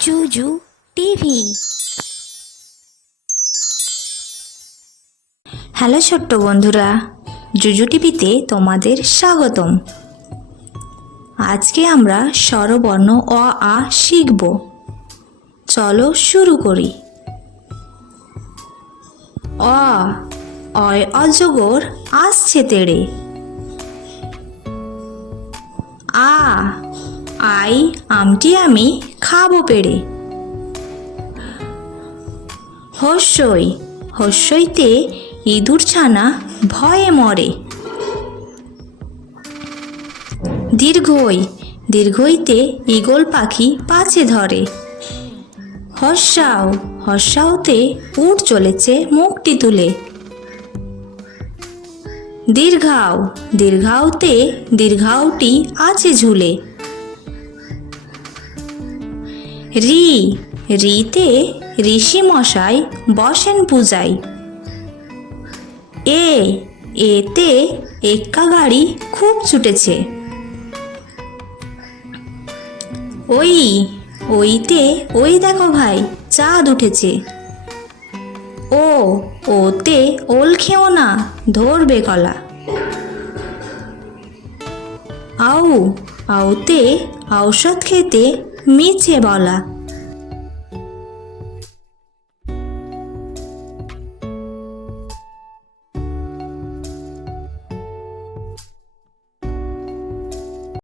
জুজু TV. Hello ছোট্ট বন্ধুরা, জুজু টিভিতে তোমাদের স্বাগতম। আজকে আমরা স্বরবর্ণ অ আ শিখব। চলো শুরু করি। অ, অয় অজগর আসছে তেড়ে। আ, আই আমটি আমি খাবো পেড়ে। হস্যই, হস্যইতে ইঁদুর ছানা ভয়ে মরে। দীর্ঘই, দীর্ঘইতে ঈগল পাখি পাছে ধরে। হস্যাও, হস্যাওতে উট চলেছে মুখটি তুলে। দীর্ঘাও, দীর্ঘাওতে দীর্ঘাওটি আছে ঝুলে। রি, রিতে ঋষি মশাই বসেন পূজায়। এ, এতে এক্কা গাড়ি খুব ছুটেছে। ওই, ওইতে ওই দেখো ভাই চাঁদ উঠেছে। ও, ওতে ওল খেও না ধরবে কলা। আউ, আউতে ঔষধ খেতে মিছে বলা।